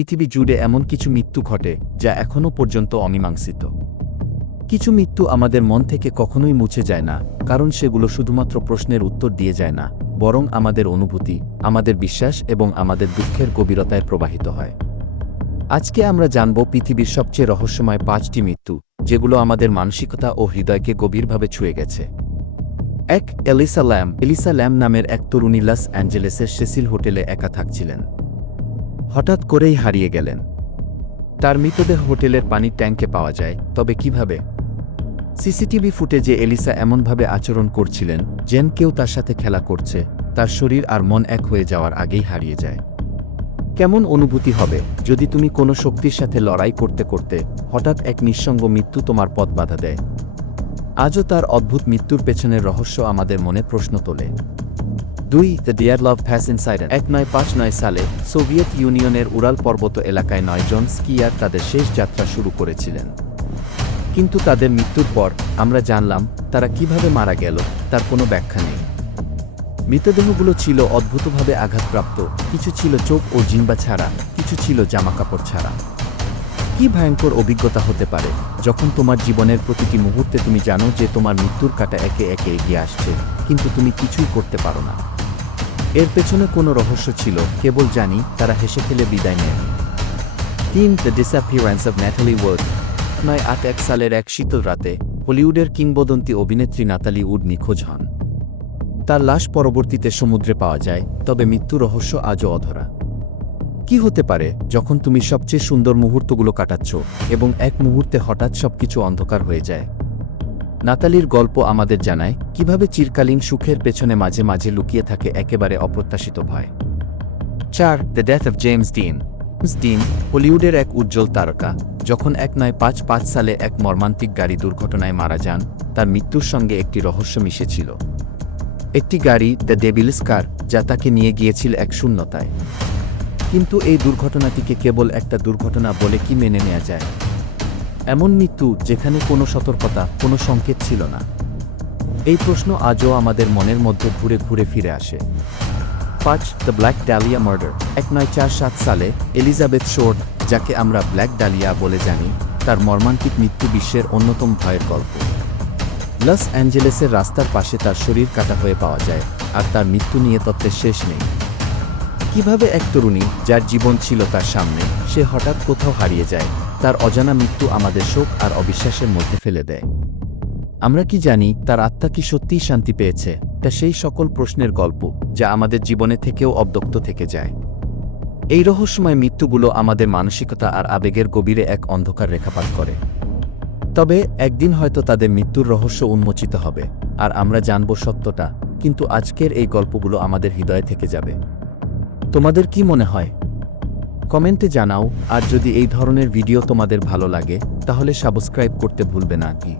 পৃথিবী জুড়ে এমন কিছু মৃত্যু ঘটে, যা এখনও পর্যন্ত অমীমাংসিত। কিছু মৃত্যু আমাদের মন থেকে কখনোই মুছে যায় না, কারণ সেগুলো শুধুমাত্র প্রশ্নের উত্তর দিয়ে যায় না, বরং আমাদের অনুভূতি, আমাদের বিশ্বাস এবং আমাদের দুঃখের গভীরতায় প্রবাহিত হয়। আজকে আমরা জানব পৃথিবীর সবচেয়ে রহস্যময় পাঁচটি মৃত্যু, যেগুলো আমাদের মানসিকতা ও হৃদয়কে গভীরভাবে ছুঁয়ে গেছে। এক, এলিসা ল্যাম। এলিসা ল্যাম নামের এক তরুণী লস অ্যাঞ্জেলেসের সেসিল হোটেলে একা থাকছিলেন। হঠাৎ করেই হারিয়ে গেলেন। তার মৃতদেহ হোটেলের পানির ট্যাঙ্কে পাওয়া যায়, তবে কীভাবে? সিসিটিভি ফুটেজে এলিসা এমনভাবে আচরণ করছিলেন, যেন কেউ তার সাথে খেলা করছে, তার শরীর আর মন এক হয়ে যাওয়ার আগেই হারিয়ে যায়। কেমন অনুভূতি হবে, যদি তুমি কোনো শক্তির সাথে লড়াই করতে করতে হঠাৎ এক নিঃসঙ্গ মৃত্যু তোমার পথ বাধা দেয়? আজও তার অদ্ভুত মৃত্যুর পেছনের রহস্য আমাদের মনে প্রশ্ন তোলে। দুই দ্য ডিয়ার লাভ ফ্যাস এক নয় পাঁচ, নয় সালে সোভিয়েত ইউনিয়নের উড়াল পর্বত এলাকায় নয়জন স্কিয়ার তাদের শেষ যাত্রা শুরু করেছিলেন। কিন্তু তাদের মৃত্যুর পর আমরা জানলাম তারা কীভাবে মারা গেল, তার কোনো ব্যাখ্যা নেই। মৃতদেহগুলো ছিল অদ্ভুতভাবে আঘাতপ্রাপ্ত, কিছু ছিল চোখ ও জিম্বা ছাড়া, কিছু ছিল জামাকাপড় ছাড়া। কি ভয়ঙ্কর অভিজ্ঞতা হতে পারে, যখন তোমার জীবনের প্রতিটি মুহূর্তে তুমি জানো যে তোমার মৃত্যুর কাটা একে একে এগিয়ে আসছে, কিন্তু তুমি কিছুই করতে পারো না। এর পেছনে কোনো রহস্য ছিল, কেবল জানি তারা হেসে খেলে বিদায় নেয়। তিন the disappearance of Natalie Wood নয়, আট, এক সালের এক শীতল রাতে, হলিউডের কিংবদন্তি অভিনেত্রী নাতালি উড নিখোঁজ হন। তার লাশ পরবর্তীতে সমুদ্রে পাওয়া যায়, তবে মৃত্যু রহস্য আজও অধরা। কি হতে পারে যখন তুমি সবচেয়ে সুন্দর মুহূর্তগুলো কাটাচ্ছ এবং এক মুহূর্তে হঠাৎ সবকিছু অন্ধকার হয়ে যায়? নাতালির গল্প আমাদের জানায়, কীভাবে চিরকালীন সুখের পেছনে মাঝে মাঝে লুকিয়ে থাকে একেবারে অপ্রত্যাশিত ভয়। চার the death of James Dean Dean হলিউডের এক উজ্জ্বল তারকা, যখন এক নয় পাঁচ পাঁচ সালে এক মর্মান্তিক গাড়ি দুর্ঘটনায় মারা যান, তার মৃত্যুর সঙ্গে একটি রহস্য মিশেছিল। একটি গাড়ি দ্য ডেভিলস কার যা তাকে নিয়ে গিয়েছিল এক শূন্যতায়। কিন্তু এই দুর্ঘটনাটিকে কেবল একটা দুর্ঘটনা বলে কি মেনে নেওয়া যায়? এমন মৃত্যু যেখানে কোনো সতর্কতা, কোনো সংকেত ছিল না। এই প্রশ্ন আজও আমাদের মনের মধ্যে ঘুরে ঘুরে ফিরে আসে। পাঁচ, দ্য ব্ল্যাক ডালিয়া মার্ডার। এক নয় চার সাত সালে এলিজাবেথ শোর্ট, যাকে আমরা ব্ল্যাক ডালিয়া বলে জানি, তার মর্মান্তিক মৃত্যু বিশ্বের অন্যতম ভয়ের গল্প। লস অ্যাঞ্জেলেসের রাস্তার পাশে তার শরীর কাটা হয়ে পাওয়া যায়, আর তার মৃত্যু নিয়ে তত্ত্বের শেষ নেই। কীভাবে এক তরুণী, যার জীবন ছিল তার সামনে, সে হঠাৎ কোথাও হারিয়ে যায় তার অজানা মৃত্যু আমাদের শোক আর অবিশ্বাসের মধ্যে ফেলে দেয়। আমরা কি জানি তার আত্মা কি সত্যিই শান্তি পেয়েছে, তা সেই সকল প্রশ্নের গল্প, যা আমাদের জীবনে থেকেও অবদক্ত থেকে যায়। এই রহস্যময় মৃত্যুগুলো আমাদের মানসিকতা আর আবেগের গভীরে এক অন্ধকার রেখাপাত করে। তবে একদিন হয়তো তাদের মৃত্যুর রহস্য উন্মোচিত হবে, আর আমরা জানব সত্যটা, কিন্তু আজকের এই গল্পগুলো আমাদের হৃদয়ে থেকে যাবে। তোমাদের কি মনে হয়? কমেন্টে জানাও, আর যদি এই ধরনের ভিডিও তোমাদের ভালো লাগে, তাহলে সাবস্ক্রাইব করতে ভুলবে না কি